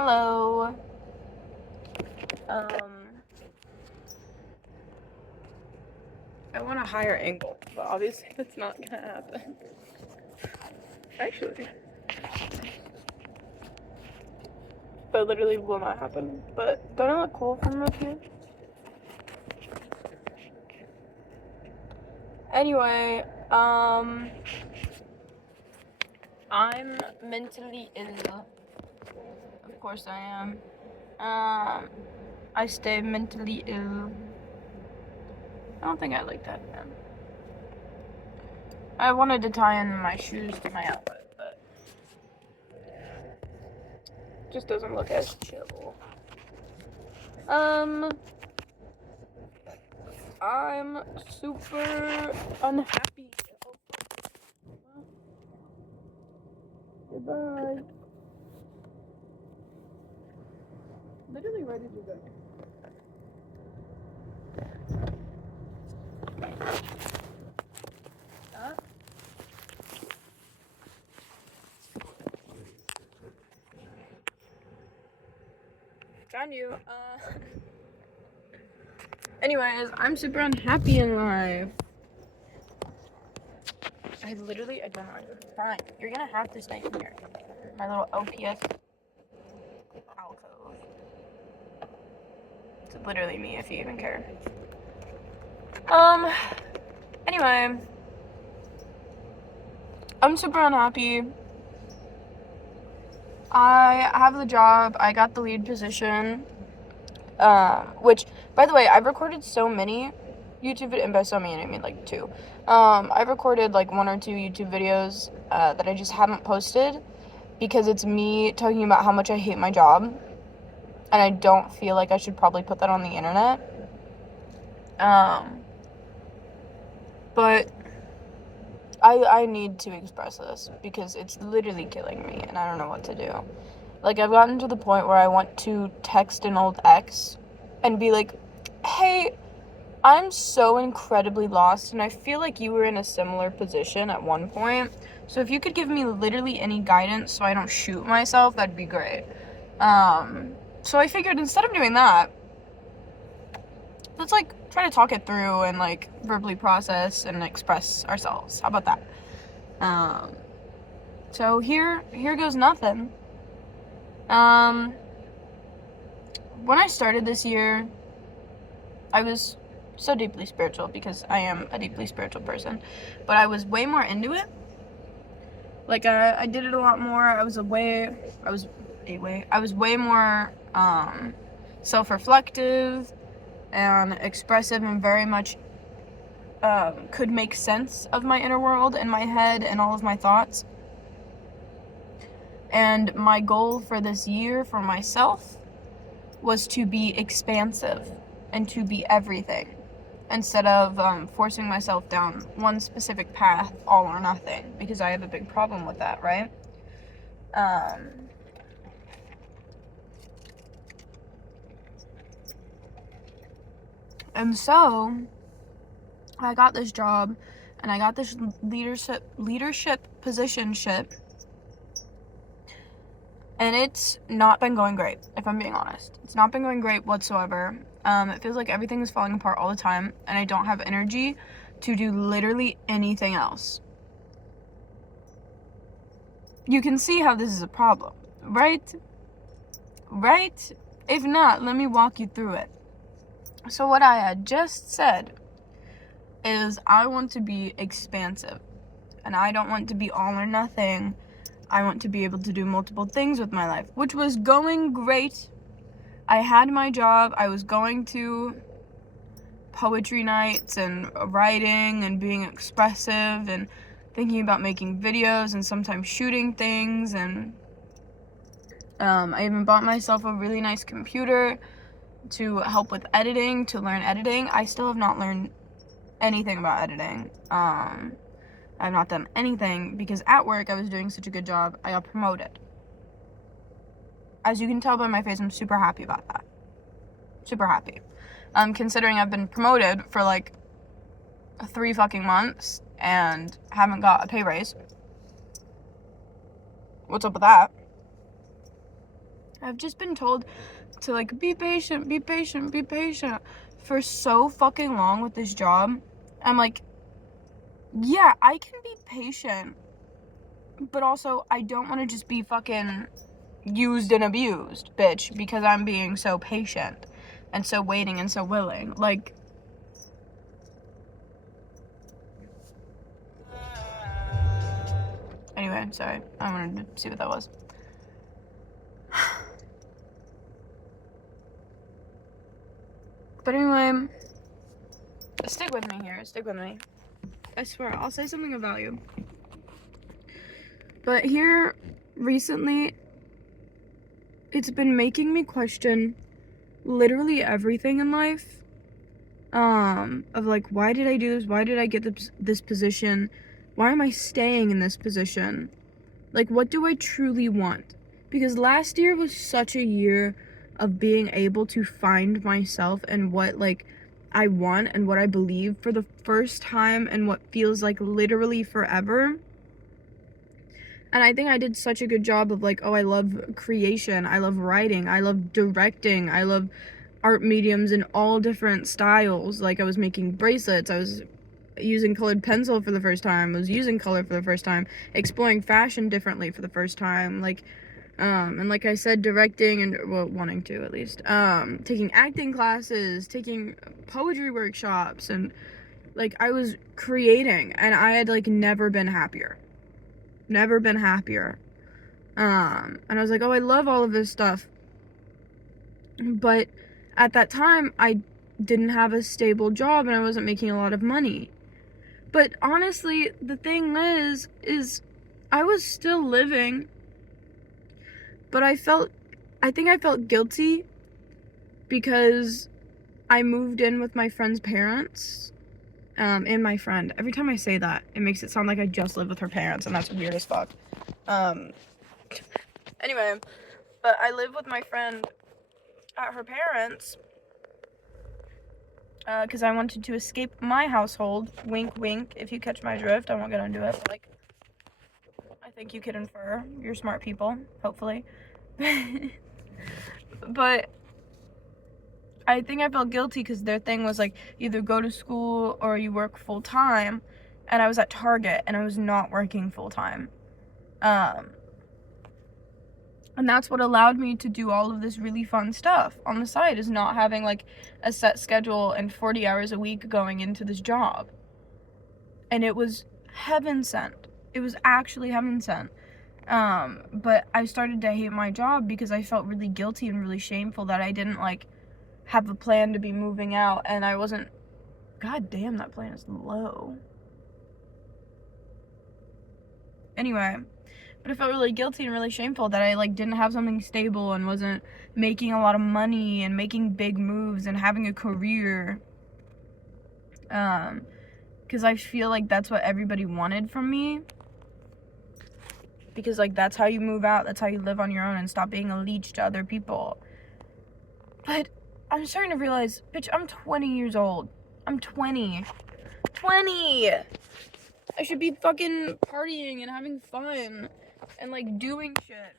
Hello. I want a higher angle, but obviously that's not gonna happen. Actually. That literally will not happen. But don't I look cool from up here? Anyway, I'm mentally ill. Of course I am. I stay mentally ill. I don't think I like that, man. I wanted to tie in my shoes to my outfit, but it just doesn't look as chill. I'm super unhappy. Goodbye. Literally, where did you go? Found you. Anyways, I'm super unhappy in life. I don't know. Fine. You're gonna have to stay here. My little OPS alcove. It's literally me, if you even care. Anyway. I'm super unhappy. I have the job. I got the lead position. Which, by the way, I've recorded so many YouTube videos, and by so many I mean like 2. I've recorded like 1 or 2 YouTube videos that I just haven't posted because it's me talking about how much I hate my job, and I don't feel like I should probably put that on the internet. But I need to express this because it's literally killing me and I don't know what to do. Like, I've gotten to the point where I want to text an old ex and be like, hey, I'm so incredibly lost and I feel like you were in a similar position at one point. So if you could give me literally any guidance so I don't shoot myself, that'd be great. So I figured instead of doing that, let's like try to talk it through and like verbally process and express ourselves. How about that? So here goes nothing. When I started this year, I was so deeply spiritual because I am a deeply spiritual person, but I was way more into it. Like I did it a lot more. I was way more self-reflective and expressive and very much could make sense of my inner world and my head and all of my thoughts. And my goal for this year for myself was to be expansive and to be everything instead of forcing myself down one specific path, all or nothing, because I have a big problem with that, right? And so I got this job and I got this leadership positionship, and it's not been going great, if I'm being honest. It's not been going great whatsoever. It feels like everything is falling apart all the time, and I don't have energy to do literally anything else. You can see how this is a problem, right? Right? If not, let me walk you through it. So what I had just said is I want to be expansive, and I don't want to be all or nothing. I want to be able to do multiple things with my life, which was going great. I had my job. I was going to poetry nights and writing and being expressive and thinking about making videos and sometimes shooting things. And I even bought myself a really nice computer to help with editing, to learn editing. I still have not learned anything about editing. I've not done anything because at work I was doing such a good job. I got promoted. As you can tell by my face, I'm super happy about that. Super happy. Considering I've been promoted for like 3 fucking months and haven't got a pay raise. What's up with that? I've just been told to like be patient, be patient, be patient for so fucking long with this job. I'm like, yeah, I can be patient, but also I don't want to just be fucking used and abused, bitch, because I'm being so patient and so waiting and so willing. Like, anyway, sorry, I wanted to see what that was. But anyway, stick with me here, stick with me. I swear, I'll say something of value. But here, recently, it's been making me question literally everything in life. Of like, why did I do this? Why did I get this position? Why am I staying in this position? Like, what do I truly want? Because last year was such a year of being able to find myself and what, like, I want and what I believe for the first time and what feels like literally forever. And I think I did such a good job of like, oh, I love creation, I love writing, I love directing, I love art mediums in all different styles. Like, I was making bracelets, I was using colored pencil for the first time, I was using color for the first time, exploring fashion differently for the first time, like, and like I said, directing and, well, wanting to at least, taking acting classes, taking poetry workshops, and like, I was creating, and I had like never been happier. And I was like, oh, I love all of this stuff. But at that time, I didn't have a stable job and I wasn't making a lot of money. But honestly, the thing is I was still living, but I think I felt guilty because I moved in with my friend's parents. And my friend. Every time I say that, it makes it sound like I just live with her parents, and that's weird as fuck. Anyway, but I live with my friend at her parents, because I wanted to escape my household. Wink, wink, if you catch my drift. I won't get into it, but, like, I think you could infer. You're smart people, hopefully. But I think I felt guilty because their thing was like, either go to school or you work full time, and I was at Target and I was not working full time, and that's what allowed me to do all of this really fun stuff on the side, is not having like a set schedule and 40 hours a week going into this job. And it was heaven sent. It was actually heaven sent. But I started to hate my job because I felt really guilty and really shameful that I didn't like have a plan to be moving out, and I wasn't. God damn, that plan is low. Anyway, but I felt really guilty and really shameful that I like didn't have something stable and wasn't making a lot of money and making big moves and having a career. Because I feel like that's what everybody wanted from me. Because like that's how you move out, that's how you live on your own and stop being a leech to other people. But I'm starting to realize, bitch, I'm 20 years old. I'm 20. 20! I should be fucking partying and having fun and like doing shit.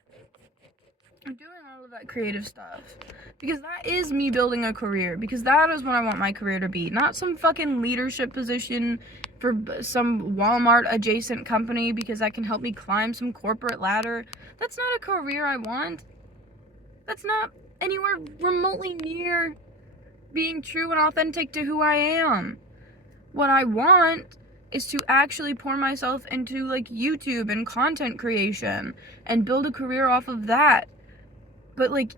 I'm doing all of that creative stuff. Because that is me building a career. Because that is what I want my career to be. Not some fucking leadership position for some Walmart adjacent company because that can help me climb some corporate ladder. That's not a career I want. That's not anywhere remotely near being true and authentic to who I am. What I want is to actually pour myself into like YouTube and content creation and build a career off of that. But like,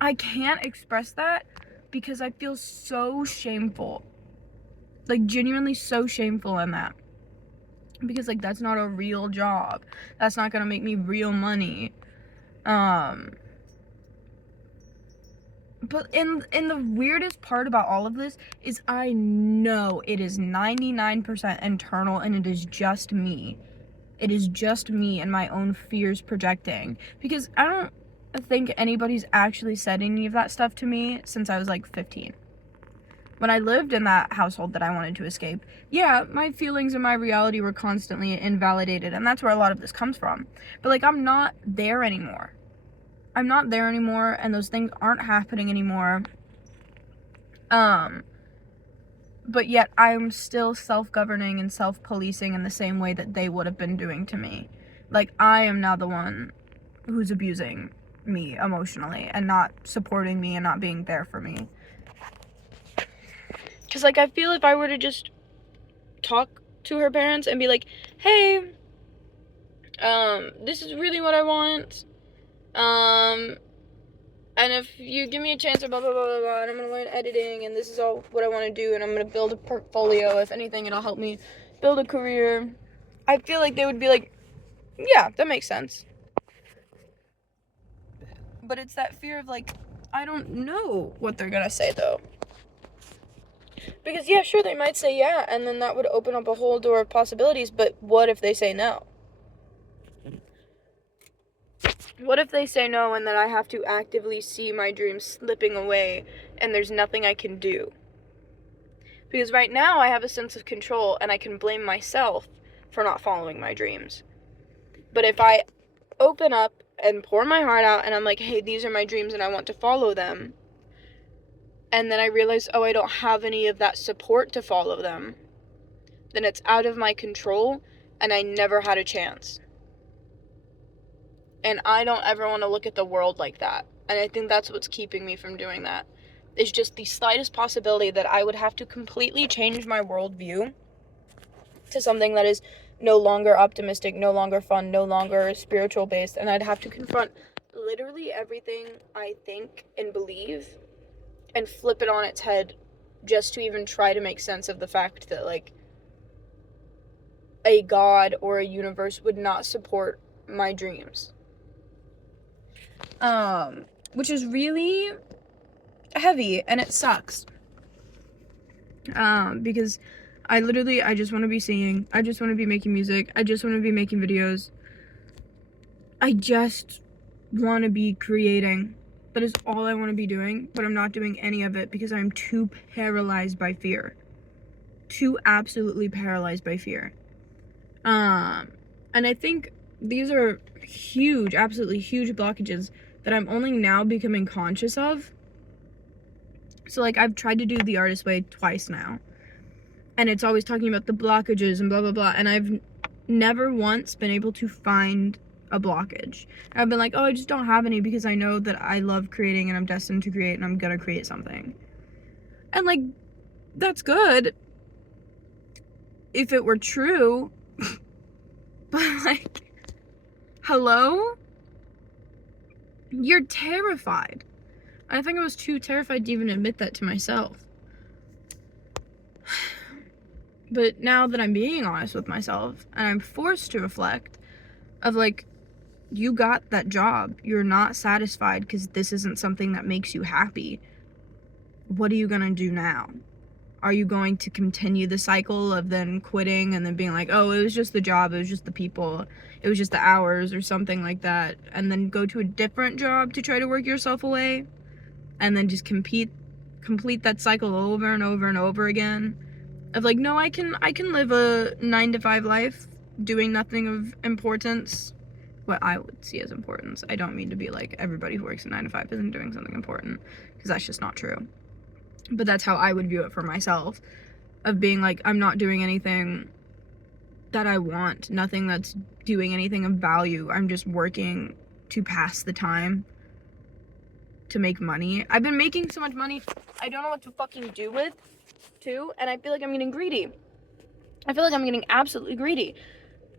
I can't express that because I feel so shameful. Like, genuinely so shameful in that. Because like, that's not a real job. That's not gonna make me real money. But in the weirdest part about all of this is I know it is 99% internal and it is just me. It is just me and my own fears projecting. Because I don't think anybody's actually said any of that stuff to me since I was like 15. When I lived in that household that I wanted to escape, yeah, my feelings and my reality were constantly invalidated, and that's where a lot of this comes from. But like, I'm not there anymore. I'm not there anymore, and those things aren't happening anymore. But yet I'm still self-governing and self-policing in the same way that they would have been doing to me. Like, I am now the one who's abusing me emotionally and not supporting me and not being there for me. Because, like, I feel if I were to just talk to her parents and be like, hey, this is really what I want, and if you give me a chance, blah, blah, blah, blah, blah, and I'm going to learn editing, and this is all what I want to do, and I'm going to build a portfolio. If anything, it'll help me build a career. I feel like they would be like, yeah, that makes sense. But it's that fear of, like, I don't know what they're going to say, though. Because, yeah, sure, they might say yeah, and then that would open up a whole door of possibilities, but what if they say no? What if they say no and then I have to actively see my dreams slipping away and there's nothing I can do? Because right now I have a sense of control and I can blame myself for not following my dreams. But if I open up and pour my heart out and I'm like, hey, these are my dreams and I want to follow them, and then I realize, oh, I don't have any of that support to follow them, then it's out of my control and I never had a chance. And I don't ever want to look at the world like that. And I think that's what's keeping me from doing that. Is just the slightest possibility that I would have to completely change my worldview to something that is no longer optimistic, no longer fun, no longer spiritual based. And I'd have to confront literally everything I think and believe and flip it on its head just to even try to make sense of the fact that, like, a God or a universe would not support my dreams. Which is really heavy, and it sucks. Because I just want to be singing. I just want to be making music. I just want to be making videos. I just want to be creating. That is all I want to be doing, but I'm not doing any of it because I'm too paralyzed by fear. Too absolutely paralyzed by fear. And I think these are huge, absolutely huge blockages that I'm only now becoming conscious of. So, like, I've tried to do the artist way twice now, and it's always talking about the blockages and blah blah blah, and I've never once been able to find a blockage. I've been like, oh, I just don't have any because I know that I love creating and I'm destined to create and I'm gonna create something. And, like, that's good if it were true. But, like, hello? You're terrified. I think I was too terrified to even admit that to myself. But now that I'm being honest with myself, and I'm forced to reflect, of, like, you got that job. You're not satisfied because this isn't something that makes you happy. What are you gonna do now? Are you going to continue the cycle of then quitting and then being like, oh, it was just the job, it was just the people, it was just the hours or something like that, and then go to a different job to try to work yourself away and then just complete that cycle over and over and over again of, like, no, I can live a 9-to-5 life doing nothing of importance, what I would see as importance. I don't mean to be like everybody who works a 9-to-5 isn't doing something important, because that's just not true. But that's how I would view it for myself, of being like, I'm not doing anything that I want, nothing that's doing anything of value. I'm just working to pass the time, to make money. I've been making so much money, I don't know what to fucking do with, too, and I feel like I'm getting greedy. I feel like I'm getting absolutely greedy.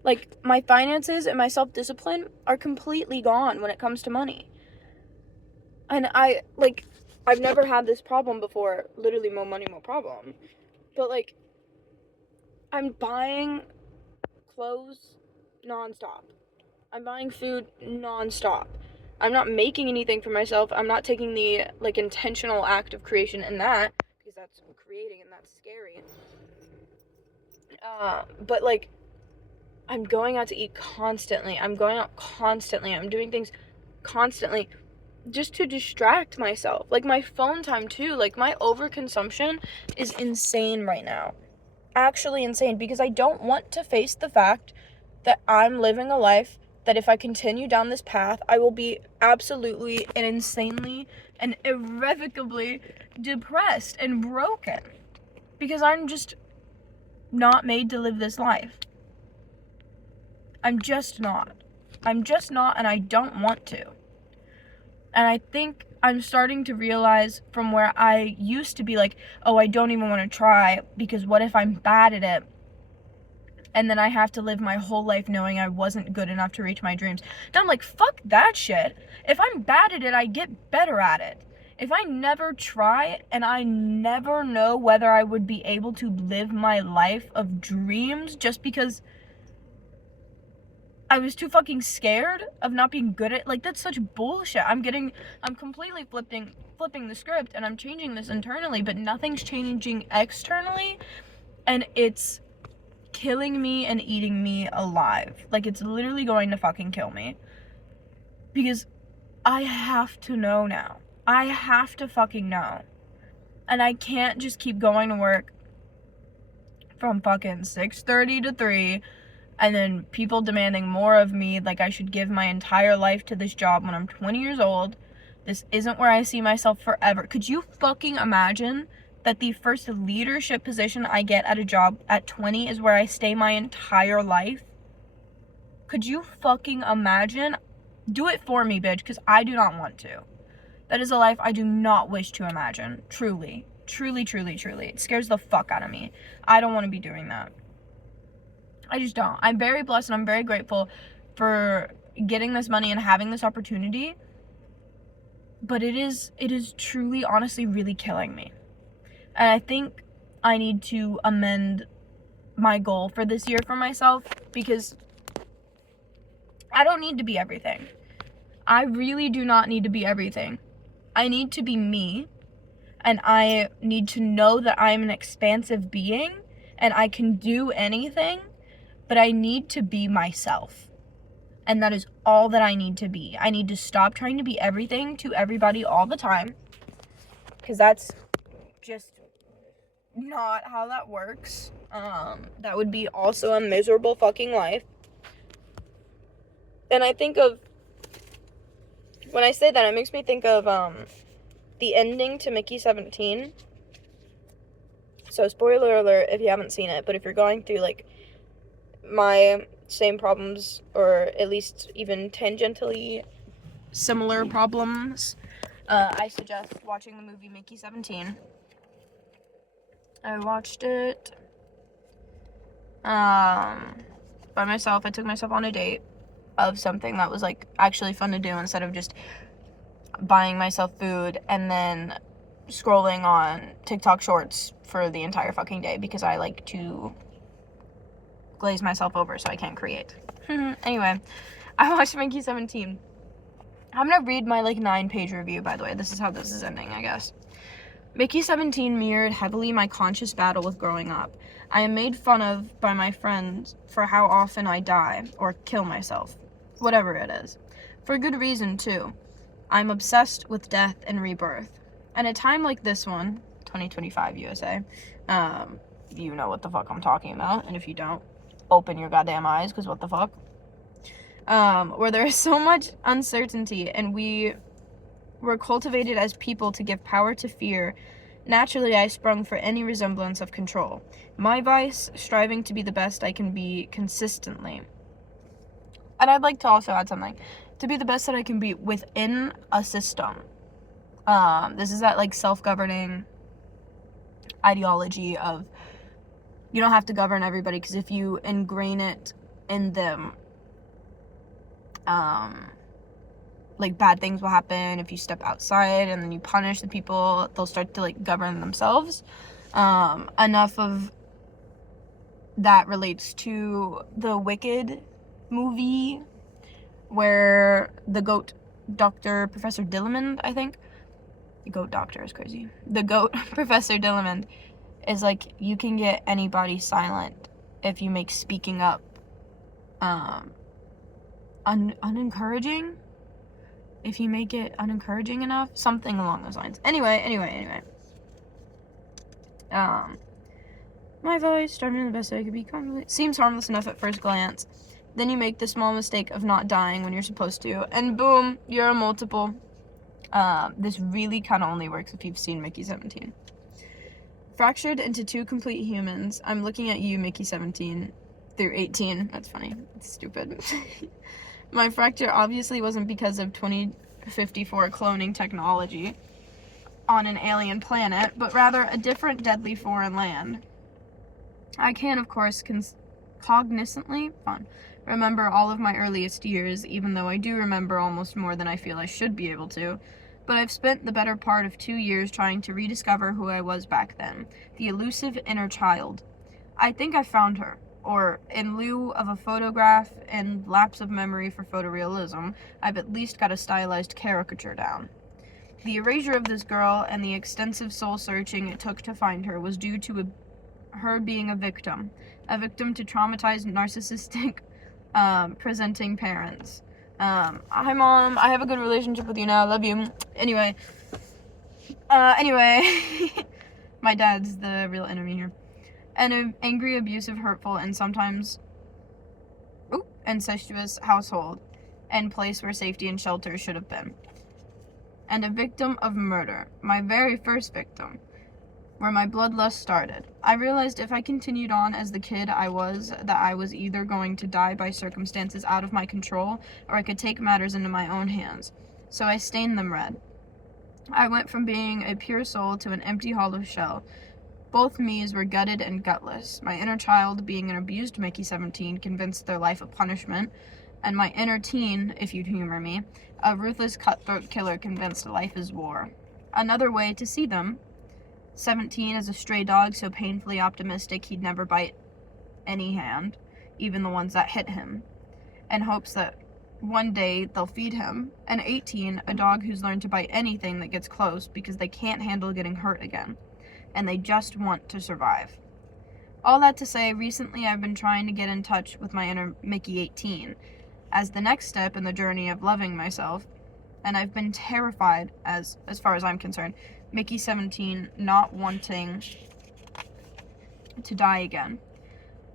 Like, my finances and my self-discipline are completely gone when it comes to money. And I've never had this problem before, literally more money, more problem. But, like, I'm buying clothes nonstop. I'm buying food nonstop. I'm not making anything for myself. I'm not taking the, like, intentional act of creation in that, because that's creating and that's scary. But, like, I'm going out to eat constantly. I'm going out constantly. I'm doing things constantly just to distract myself. Like, my phone time too, like, my overconsumption is insane right now. Actually insane, because I don't want to face the fact that I'm living a life that if I continue down this path, I will be absolutely and insanely and irrevocably depressed and broken. Because I'm just not made to live this life. I'm just not. And I don't want to. And I think I'm starting to realize from where I used to be like, oh, I don't even want to try because what if I'm bad at it? And then I have to live my whole life knowing I wasn't good enough to reach my dreams. And I'm like, fuck that shit. If I'm bad at it, I get better at it. If I never try and I never know whether I would be able to live my life of dreams just because I was too fucking scared of not being good at, like, that's such bullshit. I'm completely flipping the script and I'm changing this internally, but nothing's changing externally, and it's killing me and eating me alive. Like, it's literally going to fucking kill me. Because I have to know now. I have to fucking know. And I can't just keep going to work from fucking 6:30 to 3 and then people demanding more of me, like I should give my entire life to this job when I'm 20 years old. This isn't where I see myself forever. Could you fucking imagine that the first leadership position I get at a job at 20 is where I stay my entire life? Could you fucking imagine? Do it for me, bitch, because I do not want to. That is a life I do not wish to imagine. Truly. Truly, truly, truly. It scares the fuck out of me. I don't want to be doing that. I just don't. I'm very blessed and I'm very grateful for getting this money and having this opportunity. But it is truly, honestly, really killing me. And I think I need to amend my goal for this year for myself, because I don't need to be everything. I really do not need to be everything. I need to be me, and I need to know that I'm an expansive being and I can do anything, but I need to be myself. And that is all that I need to be. I need to stop trying to be everything to everybody all the time, because that's just not how that works. That would be also a miserable fucking life. And I think of, when I say that, it makes me think of the ending to Micky 17. So spoiler alert if you haven't seen it, but if you're going through like my same problems, or at least even tangentially similar problems, I suggest watching the movie Micky 17. I watched it by myself. I took myself on a date of something that was like actually fun to do, instead of just buying myself food and then scrolling on TikTok shorts for the entire fucking day, because I like to glaze myself over so I can't create. Anyway, I watched Micky 17. I'm gonna read my like 9-page review, by the way. This is how this is ending, I guess. Micky 17 mirrored heavily my conscious battle with growing up. I am made fun of by my friends for how often I die or kill myself, whatever it is. For good reason, too. I'm obsessed with death and rebirth. And a time like this one, 2025 USA, you know what the fuck I'm talking about, and if you don't, open your goddamn eyes, because what the fuck? Where there is so much uncertainty, and we were cultivated as people to give power to fear. Naturally, I sprung for any resemblance of control. My vice, striving to be the best I can be consistently. And I'd like to also add something. To be the best that I can be within a system. This is that like self-governing ideology of you don't have to govern everybody, because if you ingrain it in them, like bad things will happen. If you step outside and then you punish the people, they'll start to like govern themselves. Enough of that relates to the Wicked movie, where the goat doctor, Professor Dillamond, I think. The goat doctor is crazy. The goat Professor Dillamond is like, you can get anybody silent if you make speaking up unencouraging. If you make it unencouraging enough, something along those lines. Anyway. My voice, starting the best I could be, seems harmless enough at first glance. Then you make the small mistake of not dying when you're supposed to, and boom, you're a multiple. This really kind of only works if you've seen Mickey 17. Fractured into 2 complete humans. I'm looking at you, Mickey 17 through 18. That's funny. It's stupid. My fracture obviously wasn't because of 2054 cloning technology on an alien planet, but rather a different deadly foreign land. I can, of course, cognizantly remember all of my earliest years, even though I do remember almost more than I feel I should be able to. But I've spent the better part of 2 years trying to rediscover who I was back then, the elusive inner child. I think I found her, or in lieu of a photograph and lapse of memory for photorealism, I've at least got a stylized caricature down. The erasure of this girl and the extensive soul-searching it took to find her was due to her being a victim to traumatized, narcissistic, presenting parents. Hi Mom, I have a good relationship with you now, love you. Anyway, my dad's the real enemy here. An angry, abusive, hurtful, and sometimes incestuous household and place where safety and shelter should have been. And a victim of murder, my very first victim, where my bloodlust started. I realized if I continued on as the kid I was, that I was either going to die by circumstances out of my control, or I could take matters into my own hands. So I stained them red. I went from being a pure soul to an empty hollow shell. Both me's were gutted and gutless. My inner child, being an abused Mickey 17, convinced their life a punishment, and my inner teen, if you'd humor me, a ruthless cutthroat killer convinced life is war. Another way to see them, 17 as a stray dog so painfully optimistic he'd never bite any hand, even the ones that hit him, and hopes that one day they'll feed him. And 18, a dog who's learned to bite anything that gets close because they can't handle getting hurt again, and they just want to survive. All that to say, recently I've been trying to get in touch with my inner Mickey 18 as the next step in the journey of loving myself, and I've been terrified, as far as I'm concerned, Mickey 17 not wanting to die again.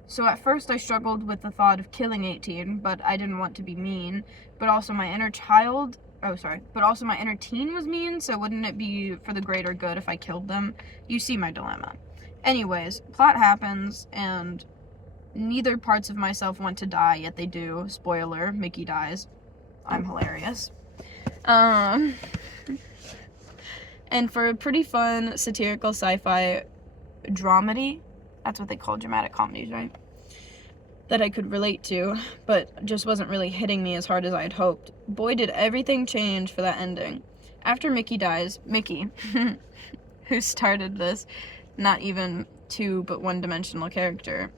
So at first I struggled with the thought of killing 18, but I didn't want to be mean, but also my inner teen was mean, so wouldn't it be for the greater good if I killed them? You see my dilemma. Anyways, plot happens, and neither parts of myself want to die, yet they do. Spoiler, Mickey dies. I'm hilarious. And for a pretty fun, satirical sci-fi dramedy, that's what they call dramatic comedies, right? That I could relate to, but just wasn't really hitting me as hard as I had hoped. Boy, did everything change for that ending. After Mickey dies, Mickey, who started this not even 2 but 1-dimensional character,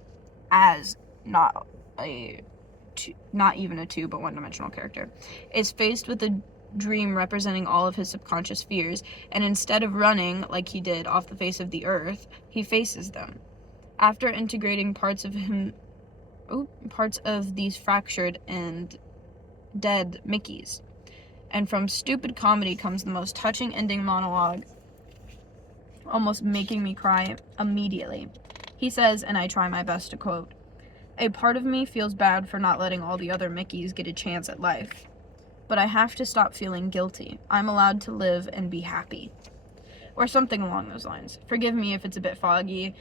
as not even a 2 but 1-dimensional character, is faced with a dream representing all of his subconscious fears, and instead of running like he did off the face of the earth, he faces them. After integrating parts of these fractured and dead Mickeys. And from stupid comedy comes the most touching ending monologue, almost making me cry immediately. He says, and I try my best to quote, "A part of me feels bad for not letting all the other Mickeys get a chance at life. But I have to stop feeling guilty. I'm allowed to live and be happy." Or something along those lines. Forgive me if it's a bit foggy.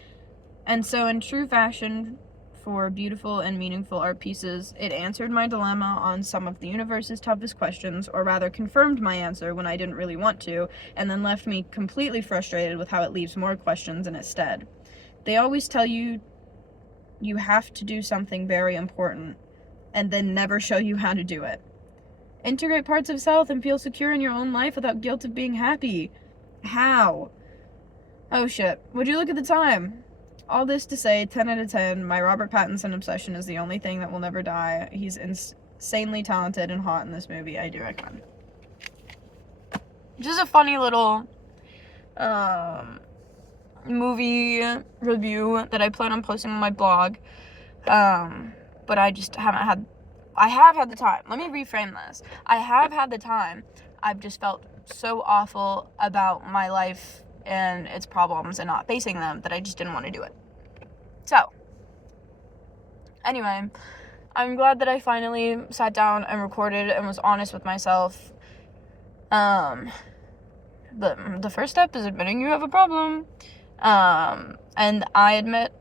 And so in true fashion for beautiful and meaningful art pieces, it answered my dilemma on some of the universe's toughest questions, or rather confirmed my answer when I didn't really want to, and then left me completely frustrated with how it leaves more questions in its stead. They always tell you you have to do something very important, and then never show you how to do it. Integrate parts of self and feel secure in your own life without guilt of being happy. How? Oh shit. Would you look at the time? All this to say, 10 out of 10, my Robert Pattinson obsession is the only thing that will never die. He's insanely talented and hot in this movie. I do recommend. Just a funny little movie review that I plan on posting on my blog. But I just I have had the time. Let me reframe this. I have had the time. I've just felt so awful about my life and its problems and not facing them that I just didn't want to do it. So, anyway, I'm glad that I finally sat down and recorded and was honest with myself. The first step is admitting you have a problem. And I admit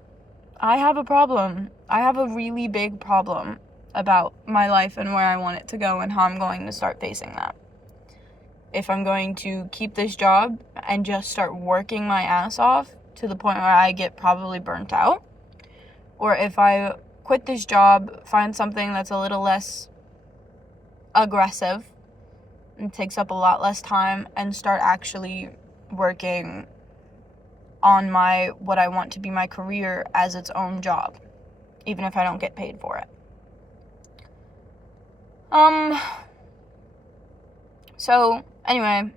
I have a problem. I have a really big problem about my life and where I want it to go and how I'm going to start facing that. If I'm going to keep this job and just start working my ass off to the point where I get probably burnt out, or if I quit this job, find something that's a little less aggressive and takes up a lot less time, and start actually working on what I want to be my career as its own job, even if I don't get paid for it. So anyway,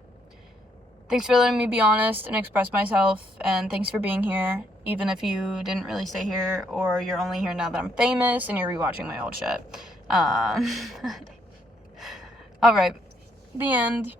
thanks for letting me be honest and express myself, and thanks for being here, even if you didn't really stay here, or you're only here now that I'm famous and you're rewatching my old shit. Alright, the end.